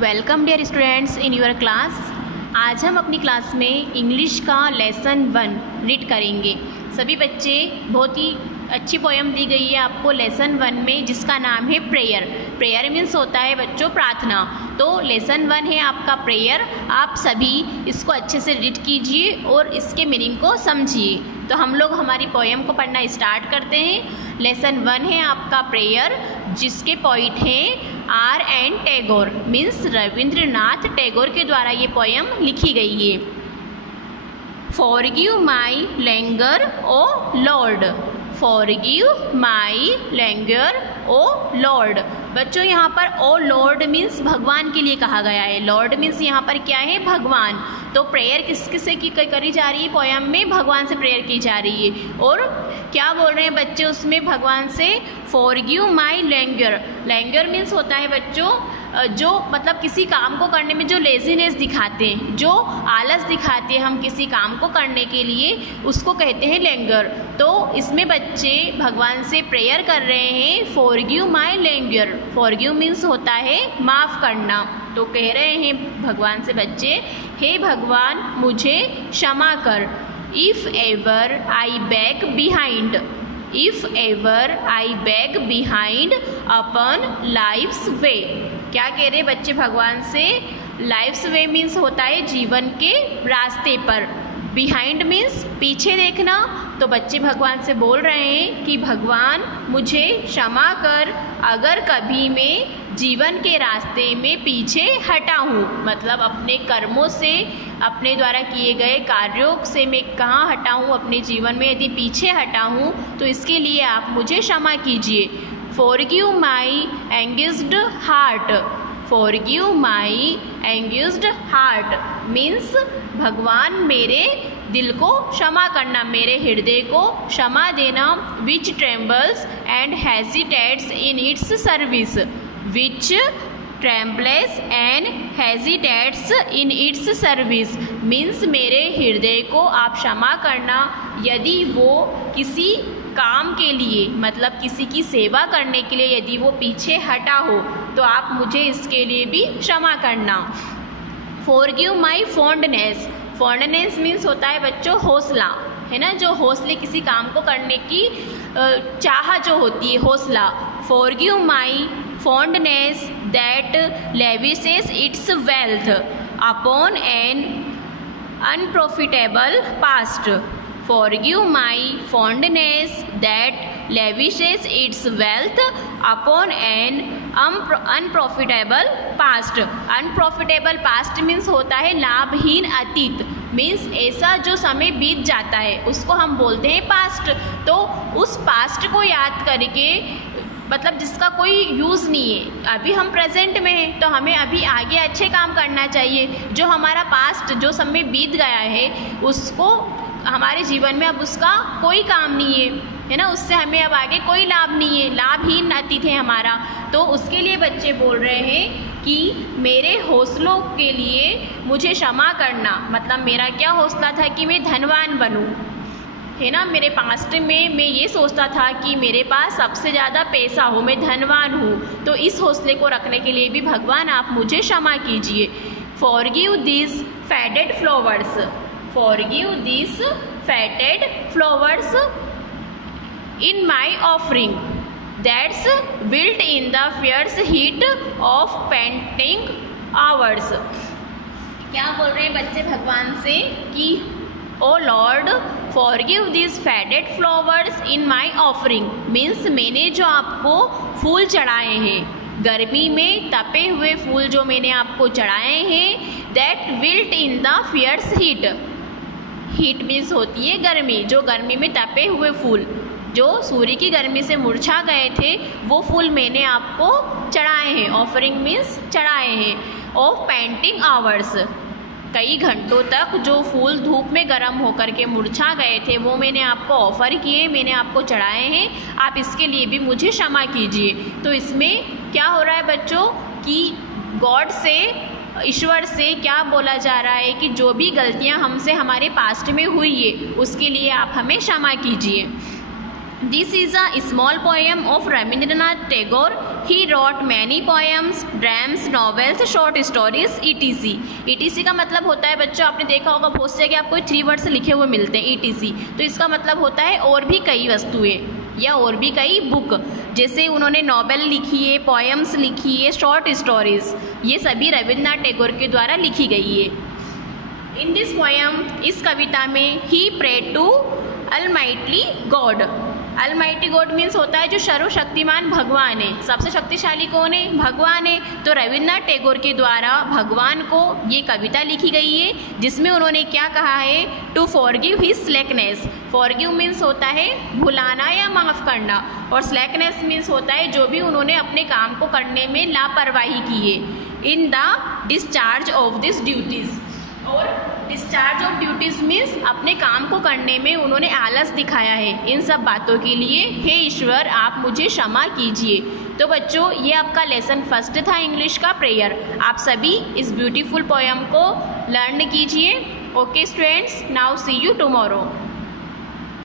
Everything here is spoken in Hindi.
Welcome dear students in your class. आज हम अपनी क्लास में इंग्लिश का लेसन 1 रीड करेंगे। सभी बच्चे, बहुत ही अच्छी पोएम दी गई है आपको लेसन 1 में, जिसका नाम है प्रेयर। प्रेयर मीन्स होता है बच्चों प्रार्थना। तो लेसन 1 है आपका प्रेयर। आप सभी इसको अच्छे से रीड कीजिए और इसके मीनिंग को समझिए। तो हम लोग हमारी पोएम को पढ़ना स्टार्ट करते हैं। लेसन 1 है आपका प्रेयर, जिसके पोइट हैं R.N. टैगोर, मीन्स रविंद्रनाथ टैगोर के द्वारा ये पोएम लिखी गई है। फॉरगिव माई लैंगर ओ लॉर्ड, फॉरगिव माई लैंगर ओ लॉर्ड। बच्चों यहाँ पर ओ लॉर्ड मीन्स भगवान के लिए कहा गया है। लॉर्ड मीन्स यहाँ पर क्या है? भगवान। तो प्रेयर किससे की करी जा रही है? पोएम में भगवान से प्रेयर की जा रही है। और क्या बोल रहे हैं बच्चे उसमें भगवान से? फॉरगिव माई लैंगर। लैंगर मीन्स होता है बच्चों जो मतलब किसी काम को करने में जो लेजीनेस दिखाते हैं, जो आलस दिखाते हैं हम किसी काम को करने के लिए, उसको कहते हैं लैंगर। तो इसमें बच्चे भगवान से प्रेयर कर रहे हैं फॉरगिव माई लैंगर। फॉरगिव मीन्स होता है माफ़ करना। तो कह रहे हैं भगवान से बच्चे, हे भगवान मुझे क्षमा कर। If ever I back behind, if ever I back behind upon life's way. क्या कह रहे बच्चे भगवान से? लाइफ्स वे मीन्स होता है जीवन के रास्ते पर। बिहाइंड मीन्स पीछे देखना। तो बच्चे भगवान से बोल रहे हैं कि भगवान मुझे क्षमा कर, अगर कभी मैं जीवन के रास्ते में पीछे हटा हूँ, मतलब अपने कर्मों से, अपने द्वारा किए गए कार्यों से मैं कहाँ हटा हूँ अपने जीवन में, यदि पीछे हटा हूँ तो इसके लिए आप मुझे क्षमा कीजिए। फॉरगिव माई एंगेज्ड हार्ट, फॉरगिव माई एंगेज्ड हार्ट मीन्स भगवान मेरे दिल को क्षमा करना, मेरे हृदय को क्षमा देना। Which trembles and hesitates in its service, which trembles and hesitates in its service means मेरे हृदय को आप क्षमा करना यदि वो किसी काम के लिए, मतलब किसी की सेवा करने के लिए यदि वो पीछे हटा हो, तो आप मुझे इसके लिए भी क्षमा करना। Forgive my fondness, fondness means होता है बच्चों हौसला, है ना, जो हौसले किसी काम को करने की चाह जो होती है, हौसला। Forgive my fondness that lavishes its wealth upon an unprofitable past, forgive my fondness that lavishes its wealth upon an unprofitable past. Unprofitable past means होता है लाभहीन अतीत, मीन्स ऐसा जो समय बीत जाता है उसको हम बोलते हैं पास्ट। तो उस पास्ट को याद करके, मतलब जिसका कोई यूज़ नहीं है, अभी हम प्रेजेंट में हैं तो हमें अभी आगे अच्छे काम करना चाहिए। जो हमारा पास्ट जो समय बीत गया है उसको हमारे जीवन में अब उसका कोई काम नहीं है ना, उससे हमें अब आगे कोई लाभ नहीं है, लाभहीन अतीत है हमारा। तो उसके लिए बच्चे बोल रहे हैं कि मेरे हौसलों के लिए मुझे क्षमा करना। मतलब मेरा क्या हौसला था कि मैं धनवान बनूं, है ना, मेरे पास्ट में मैं ये सोचता था कि मेरे पास सबसे ज़्यादा पैसा हो, मैं धनवान हूँ। तो इस हौसले को रखने के लिए भी भगवान आप मुझे क्षमा कीजिए। Forgive this faded flowers, forgive this faded flowers in my offering that's wilt in the fierce heat of painting hours. क्या बोल रहे हैं बच्चे भगवान से कि ओ lord forgive this faded flowers in my offering means मैंने जो आपको फूल चढ़ाए हैं, गर्मी में तपे हुए फूल जो मैंने आपको चढ़ाए हैं, that wilt in the fierce heat. Heat means होती है गर्मी, जो गर्मी में तपे हुए फूल जो सूर्य की गर्मी से मुरझा गए थे, वो फूल मैंने आपको चढ़ाए हैं। ऑफरिंग मीन्स चढ़ाए हैं। ऑफ पेंटिंग आवर्स, कई घंटों तक जो फूल धूप में गर्म होकर के मुरझा गए थे वो मैंने आपको ऑफ़र किए, मैंने आपको चढ़ाए हैं, आप इसके लिए भी मुझे क्षमा कीजिए। तो इसमें क्या हो रहा है बच्चों कि गॉड से, ईश्वर से क्या बोला जा रहा है कि जो भी गलतियां हमसे हमारे पास्ट में हुई है उसके लिए आप हमें क्षमा कीजिए। This is a small poem of Rabindranath Tagore. He wrote many poems, dramas, novels, short stories, etc. etc का मतलब होता है बच्चों, आपने देखा होगा बहुत से कि आपको 3 वर्ड्स लिखे हुए मिलते हैं etc, तो इसका मतलब होता है और भी कई वस्तुएं या और भी कई बुक। जैसे उन्होंने नॉवेल लिखी है, पोएम्स लिखी है, शॉर्ट स्टोरीज, ये सभी रविन्द्रनाथ टैगोर के द्वारा लिखी गई है। इन दिस पोएम, इस कविता में, he prayed to almighty God. Almighty God means होता है जो सर्वशक्तिमान भगवान है। सबसे शक्तिशाली कौन है? भगवान है। तो रविन्द्रनाथ टैगोर के द्वारा भगवान को ये कविता लिखी गई है, जिसमें उन्होंने क्या कहा है? To forgive his slackness. Forgive means होता है भुलाना या माफ़ करना, और स्लैकनेस मीन्स होता है जो भी उन्होंने अपने काम को करने में लापरवाही की है। In the discharge of this duties, और डिस्चार्ज ऑफ ड्यूटीज़ मीन्स अपने काम को करने में उन्होंने आलस दिखाया है। इन सब बातों के लिए हे ईश्वर आप मुझे क्षमा कीजिए। तो बच्चों, ये आपका लेसन फर्स्ट था इंग्लिश का प्रेयर। आप सभी इस ब्यूटीफुल पोएम को लर्न कीजिए। Okay students, now see you tomorrow.